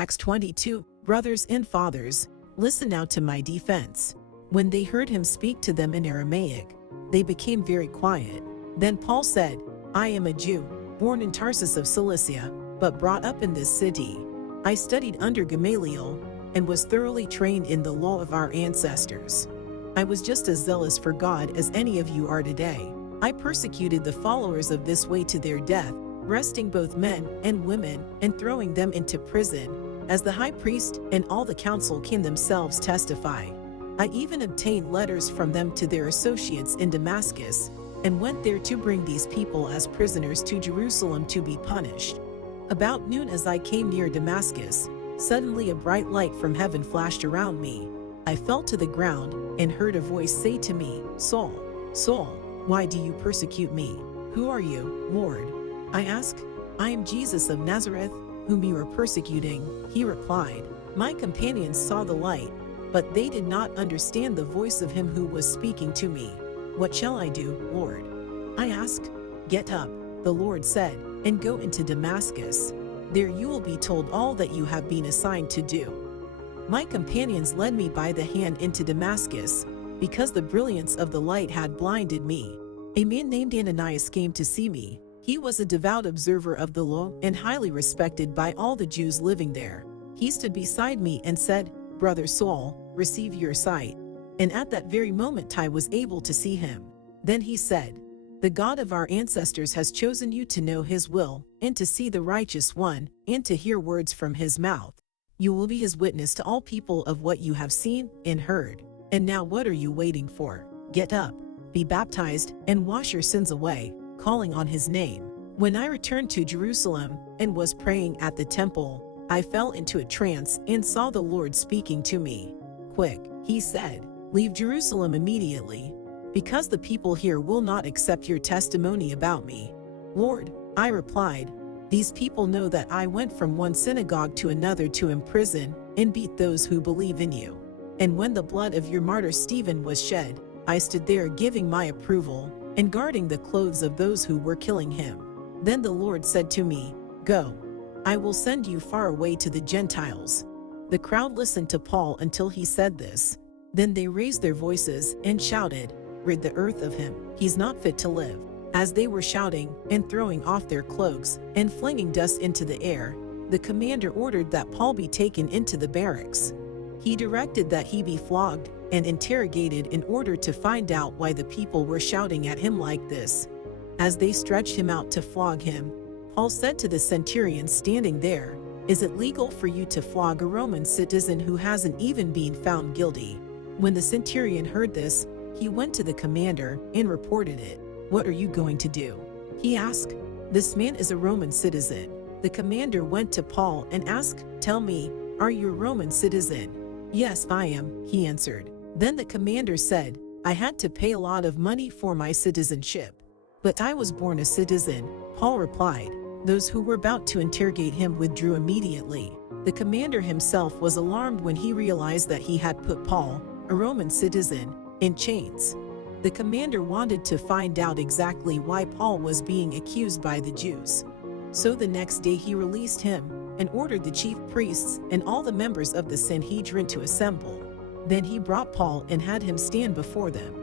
Acts 22. Brothers and fathers, listen now to my defense. When they heard him speak to them in Aramaic, they became very quiet. Then Paul said, I am a Jew, born in Tarsus of Cilicia, but brought up in this city. I studied under Gamaliel and was thoroughly trained in the law of our ancestors. I was just as zealous for God as any of you are today. I persecuted the followers of this way to their death, arresting both men and women and throwing them into prison, as the high priest and all the council can themselves testify. I even obtained letters from them to their associates in Damascus, and went there to bring these people as prisoners to Jerusalem to be punished. About noon, as I came near Damascus, suddenly a bright light from heaven flashed around me. I fell to the ground and heard a voice say to me, Saul, Saul, why do you persecute me? Who are you, Lord? I asked. I am Jesus of Nazareth, whom you are persecuting, he replied. My companions saw the light, but they did not understand the voice of him who was speaking to me. What shall I do, Lord? I asked. Get up, the Lord said, and go into Damascus. There you will be told all that you have been assigned to do. My companions led me by the hand into Damascus, because the brilliance of the light had blinded me. A man named Ananias came to see me. He was a devout observer of the law and highly respected by all the Jews living there. He stood beside me and said, Brother Saul, receive your sight. And at that very moment I was able to see him. Then he said, The God of our ancestors has chosen you to know his will, and to see the righteous one, and to hear words from his mouth. You will be his witness to all people of what you have seen and heard. And now what are you waiting for? Get up, be baptized, and wash your sins away, calling on his name. When I returned to Jerusalem and was praying at the temple, I fell into a trance and saw the Lord speaking to me. Quick, he said, leave Jerusalem immediately, because the people here will not accept your testimony about me. Lord, I replied, these people know that I went from one synagogue to another to imprison and beat those who believe in you. And when the blood of your martyr Stephen was shed, I stood there giving my approval and guarding the clothes of those who were killing him. Then the Lord said to me, Go, I will send you far away to the Gentiles. The crowd listened to Paul until he said this. Then they raised their voices and shouted, Rid the earth of him, he's not fit to live. As they were shouting and throwing off their cloaks and flinging dust into the air, the commander ordered that Paul be taken into the barracks. He directed that he be flogged and interrogated in order to find out why the people were shouting at him like this. As they stretched him out to flog him, Paul said to the centurion standing there, Is it legal for you to flog a Roman citizen who hasn't even been found guilty? When the centurion heard this, he went to the commander and reported it. What are you going to do? He asked. This man is a Roman citizen. The commander went to Paul and asked, Tell me, are you a Roman citizen? Yes, I am, he answered. Then the commander said, I had to pay a lot of money for my citizenship. But I was born a citizen, Paul replied. Those who were about to interrogate him withdrew immediately. The commander himself was alarmed when he realized that he had put Paul, a Roman citizen, in chains. The commander wanted to find out exactly why Paul was being accused by the Jews. So the next day he released him and ordered the chief priests and all the members of the Sanhedrin to assemble. Then he brought Paul and had him stand before them.